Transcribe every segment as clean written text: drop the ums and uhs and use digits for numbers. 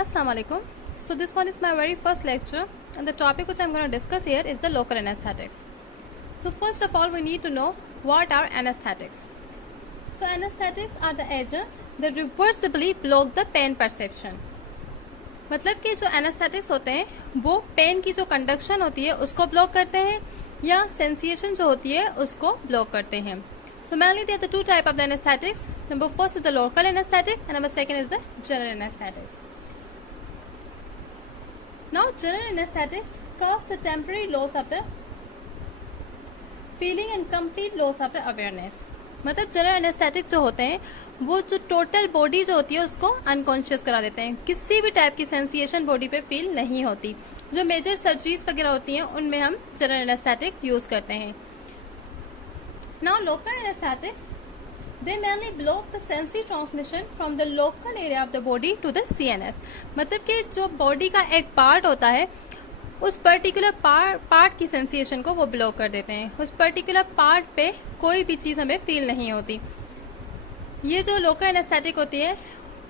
Assalamualaikum. So this one is my very first lecture, and the topic which I'm going to discuss here is the local anesthetics. So first of all, we need to know what are anesthetics. So anesthetics are the agents that reversibly block the pain perception. मतलब कि जो anaesthetics होते हैं वो pen की जो conduction होती है उसको ब्लॉक करते हैं या सेंसिएशन जो होती है उसको ब्लॉक करते हैं. So mainly there are the two type of the anesthetics. Number first is the local anesthetic and number second is the general anesthetics. Now general anesthetics cause the temporary loss of the feeling and complete loss of the awareness. मतलब general anaesthetic जो होते हैं वो जो total body जो होती है उसको अनकॉन्शियस करा देते हैं. किसी भी टाइप की सेंसिएशन बॉडी पे फील नहीं होती. जो मेजर सर्जरीज वगैरह होती हैं उनमें हम जनरल एनेस्थेटिक यूज करते हैं. Now local anaesthetics they mainly block the sensory transmission from the local area of the body to the CNS. मतलब कि जो बॉडी का एक पार्ट होता है उस पर्टिकुलर पार्ट की सेंसिएशन को वो ब्लॉक कर देते हैं. उस पर्टिकुलर पार्ट पे कोई भी चीज़ हमें फील नहीं होती. ये जो लोकल एनेस्थेटिक होती है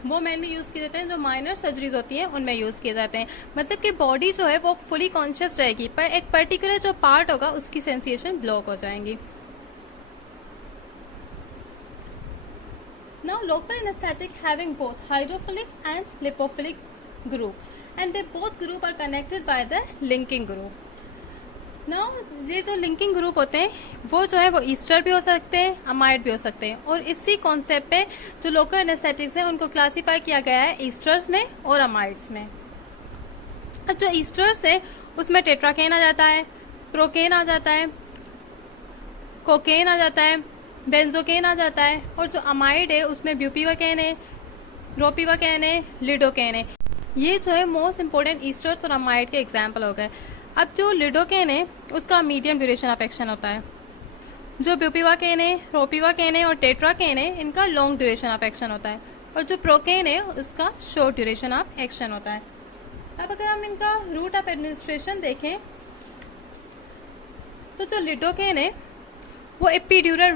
वो मेनली यूज़ किए जाते हैं जो माइनर सर्जरीज होती हैं उनमें यूज़ किए जाते हैं. मतलब कि बॉडी जो है वो फुली कॉन्शियस रहेगी पर एक पर्टिकुलर जो पार्ट होगा उसकी सेंसिएशन ब्लॉक हो जाएंगी. Now local anesthetic having both hydrophilic and lipophilic group and they both group are connected by the linking group. Now ये जो linking group होते हैं वो जो है वो ईस्टर भी हो सकते हैं अमाइड भी हो सकते हैं और इसी कॉन्सेप्ट पे जो लोकल एनेस्थेटिक्स हैं उनको क्लासीफाई किया गया है ईस्टर्स में और अमाइड्स में. अब जो ईस्टर्स है उसमें टेट्राकेन आ जाता है, प्रोकेन आ जाता है, कोकेन आ जाता है, बेंजोकेन आ जाता है और जो अमाइड है उसमें ब्यूपीवाकेन है, रोपीवाकेन है, लिडोकेन है. ये जो है मोस्ट इंपोर्टेंट ईस्टर्स और अमाइड के एग्जाम्पल हो गए. अब जो लिडोकेन है उसका मीडियम ड्यूरेशन ऑफ एक्शन होता है. जो ब्यूपीवाकेन है, रोपीवाकेन है और टेट्राकेन है इनका लॉन्ग ड्यूरेशन ऑफ एक्शन होता है और जो प्रोकेन है उसका शॉर्ट ड्यूरेशन ऑफ एक्शन होता है. अब अगर हम इनका रूट ऑफ एडमिनिस्ट्रेशन देखें तो जो लिडोकेन है वो एपीड्यूरल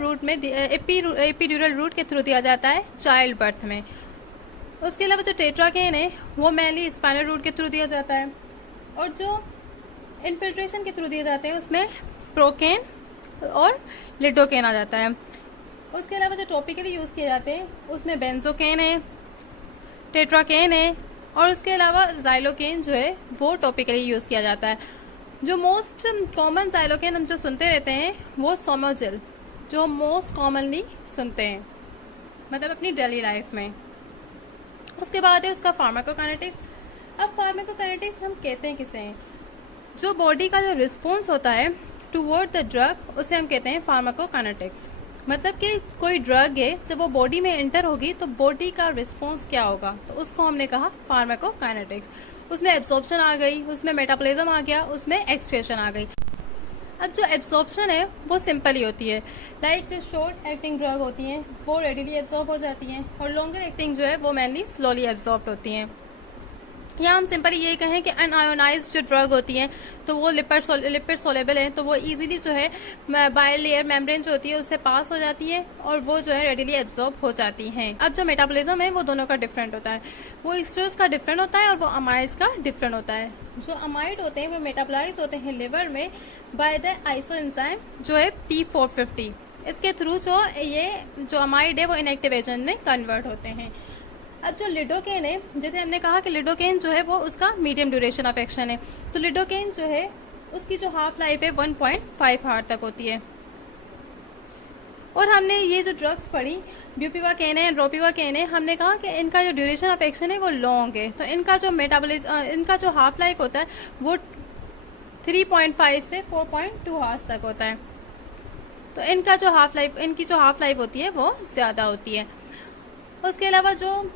रूट के थ्रू दिया जाता है चाइल्ड बर्थ में. उसके अलावा जो टेट्राकेन है वो मेनली स्पाइनल रूट के थ्रू दिया जाता है और जो इन्फिल्ट्रेशन के थ्रू दिए जाते हैं उसमें प्रोकेन और लिडोकेन आ जाता है. उसके अलावा जो टॉपिकली यूज किए जाते हैं उसमें बेंजोकेन है, टेट्राकेन है और उसके अलावा जाइलोकेन जो है वो टॉपिकली यूज किया जाता है. जो मोस्ट कॉमन जाइलोकेन हम जो सुनते रहते हैं वो सोमोजिल जो हम मोस्ट कॉमनली सुनते हैं मतलब अपनी डेली लाइफ में. उसके बाद है उसका फार्माकोकाइनेटिक्स. अब फार्माकोकाइनेटिक्स हम कहते हैं किसे हैं? जो बॉडी का जो रिस्पॉन्स होता है टूवर्ड द ड्रग उसे हम कहते हैं फार्माकोकाइनेटिक्स. मतलब कि कोई ड्रग है जब वो बॉडी में एंटर होगी तो बॉडी का रिस्पॉन्स क्या होगा तो उसको हमने कहा फार्माकोकाइनेटिक्स. उसमें एब्जॉर्प्शन आ गई, उसमें मेटाबॉलिज्म आ गया, उसमें एक्सक्रीशन आ गई. अब जो एब्जॉर्प्शन है वो सिंपल ही होती है. लाइक जो शॉर्ट एक्टिंग ड्रग होती हैं वो रेडिली एब्जॉर्ब हो जाती हैं और लॉन्गर एक्टिंग जो है वो मेनली स्लोली एब्जॉर्ब होती हैं. या हम सिंपली ये कहें कि अनआयोनाइज्ड जो ड्रग होती हैं तो वो लिपिड सोलेबल है तो वो इजीली जो है बाय लेयर मेम्ब्रेन जो होती है उससे पास हो जाती है और वो जो है रेडिली एब्जॉर्ब हो जाती हैं. अब जो मेटाबॉलिज्म है वो दोनों का डिफरेंट होता है. वो ईस्टर्स का डिफरेंट होता है और वो अमाइड्स का डिफरेंट होता है. जो अमाइड होते हैं वो मेटाबोलाइज होते हैं लिवर में बाय द आइसोएंजाइम जो है P450. इसके थ्रू जो अमाइड है वो इनएक्टिव एजेंट में कन्वर्ट होते हैं. अब जो लिडोकेन है जैसे हमने कहा कि लिडोकेन जो है वो उसका मीडियम ड्यूरेशन ऑफ एक्शन है तो लिडोकेन जो है उसकी जो हाफ लाइफ है 1.5 आवर तक होती है. और हमने ये जो ड्रग्स पढ़ी ब्यूपीवाकेन है, रोपीवाकेन है, हमने कहा कि इनका जो ड्यूरेशन ऑफ एक्शन है वो लॉन्ग है तो इनका जो इनका जो हाफ लाइफ होता है वो 3.5 से 4.2 आवर्स तक होता है. तो इनकी जो हाफ लाइफ होती है वो ज़्यादा होती है. उसके अलावा जो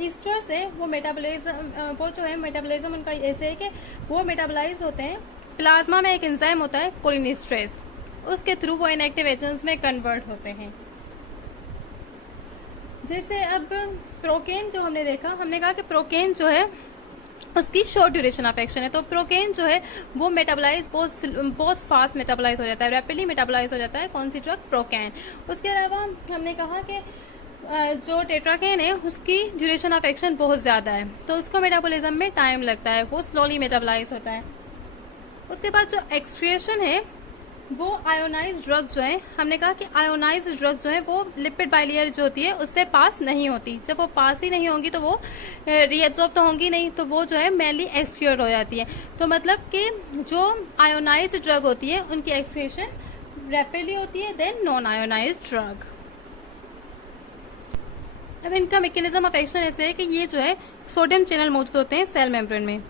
ईस्टर्स है वो मेटाबॉलिज्म उनका ऐसे है कि वो मेटाबोलाइज होते हैं. प्लाज्मा में एक एंजाइम होता है कोलिनेस्ट्रेज उसके थ्रू वो इनएक्टिव एजेंट्स में कन्वर्ट होते हैं. जैसे अब प्रोकेन जो हमने देखा हमने कहा कि प्रोकेन जो है उसकी शॉर्ट ड्यूरेशन ऑफ एक्शन है तो प्रोकेन जो है वो मेटाबोलाइज बहुत फास्ट मेटाबोलाइज हो जाता है, रैपिडली मेटाबोलाइज हो जाता है. कौन सी ड्रग? प्रोकेन. उसके अलावा हमने कहा कि जो टेट्राकेन है उसकी ड्यूरेशन ऑफ एक्शन बहुत ज़्यादा है, तो उसको मेटाबॉलिज्म में टाइम लगता है, वो स्लोली मेटाबलाइज होता है। उसके बाद जो एक्सक्रिएशन है वो आयोनाइज ड्रग जो है, हमने कहा कि आयोनाइज ड्रग जो है वो लिपिड बाइलेयर जो होती है उससे पास नहीं होती। जब वो पास ही नहीं होंगी तो वो रीएब्जॉर्ब तो होंगी नहीं, तो वो जो है मेनली एक्सक्रिएट हो जाती है। तो मतलब कि जो आयोनाइज ड्रग होती है उनकी एक्सक्रिएशन रैपिडली होती है देन नॉन आयोनाइज ड्रग। अब इनका मैकेनिज्म ऑफ एक्शन ऐसे है कि ये जो है सोडियम चैनल मौजूद होते हैं सेल मेम्ब्रेन में।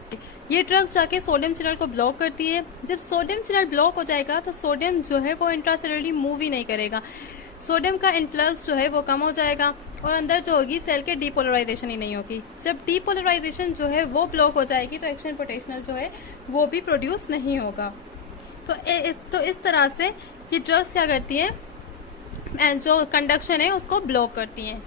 ये ड्रग्स जाके सोडियम चैनल को ब्लॉक करती है। जब सोडियम चैनल ब्लॉक हो जाएगा तो सोडियम जो है वो इंट्रासेलुलरली मूव ही नहीं करेगा, सोडियम का इन्फ्लक्स जो है वो कम हो जाएगा और अंदर जो होगी सेल के डीपोलराइजेशन ही नहीं होगी। जब डीपोलराइजेशन जो है वो ब्लॉक हो जाएगी तो एक्शन पोटेंशियल जो है वो भी प्रोड्यूस नहीं होगा। तो इस तरह से ये ड्रग्स क्या करती हैं, जो कंडक्शन है उसको ब्लॉक करती हैं।